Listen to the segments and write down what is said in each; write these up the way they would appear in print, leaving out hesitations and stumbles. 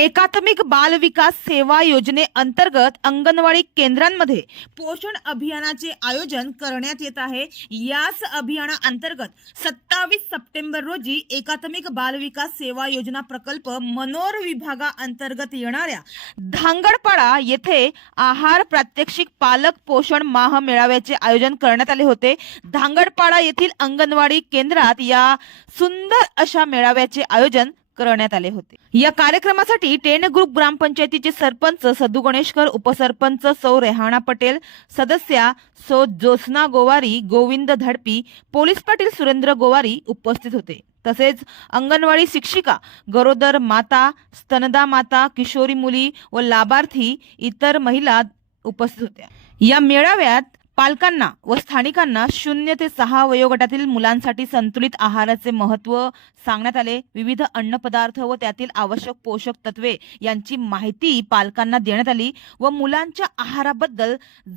एकात्मिक बाल विकास सेवा योजनेअंतर्गत अंगणवाडी केंद्रांमध्ये पोषण अभियानाचे आयोजन करण्यात येत आहे। याच अभियानाअंतर्गत 27 सप्टेंबर रोजी एकात्मिक बाल विकास सेवा योजना प्रकल्प मनोर विभागाअंतर्गत येणाऱ्या धांगडपाडा येथे आहार प्रात्यक्षिक पालक पोषण माह मेळाव्याचे आयोजन करण्यात आले होते। धांगडपाडा येथील अंगणवाडी केंद्रात या सुंदर अशा मेळाव्याचे आयोजन करण्यात आले होते। या कार्यक्रमासाठी टेन ग्रुप ग्रामपंचायतीचे सरपंच सदू गणेशकर, उपसरपंच सौ रेहाना पटेल, सदस्या सौ ज्योत्स्ना गोवारी, गोविंद धडपी, पोलीस पाटील सुरेंद्र गोवारी उपस्थित होते। तसेच अंगणवाडी शिक्षिका, गरोदर माता, स्तनदा माता, किशोरी मुली व लाभार्थी इतर महिला उपस्थित होत्या। या मेळाव्यात पालकांना व स्थानिकांना 0 ते 6 वयोगटातील मुलांसाठी संतुलित आहाराचे महत्त्व सांगण्यात आले। विविध अन्नपदार्थ व त्यातील आवश्यक पोषक तत्वे यांची माहिती पालकांना देण्यात आली व मुलांच्या आहाराबद्दल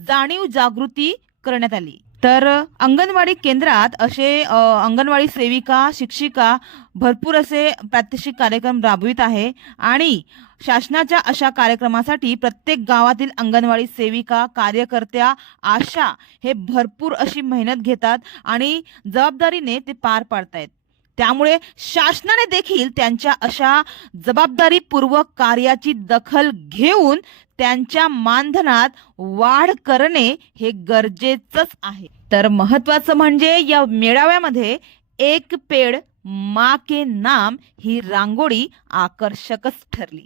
जाणीव जागृती करण्यात आली। तर अंगणवाडी केंद्रात असे अंगणवाडी सेविका, शिक्षिका भरपूर असे प्रात्यक्षिक कार्यक्रम राबवित आहे आणि शासनाच्या अशा कार्यक्रमासाठी प्रत्येक गावातील अंगणवाडी सेविका, कार्यकर्त्या, आशा हे भरपूर अशी मेहनत घेतात आणि जबाबदारीने ते पार पाडतायत। त्यामुळे शासनाने देखील त्यांच्या अशा जबाबदारीपूर्वक कार्याची दखल घेऊन त्यांच्या मानधनात वाढ करणे हे गरजेचंच आहे। तर महत्त्वाचं म्हणजे या मेळाव्यामध्ये एक पेड़ माँ के नाम ही रांगोळी आकर्षकच ठरली।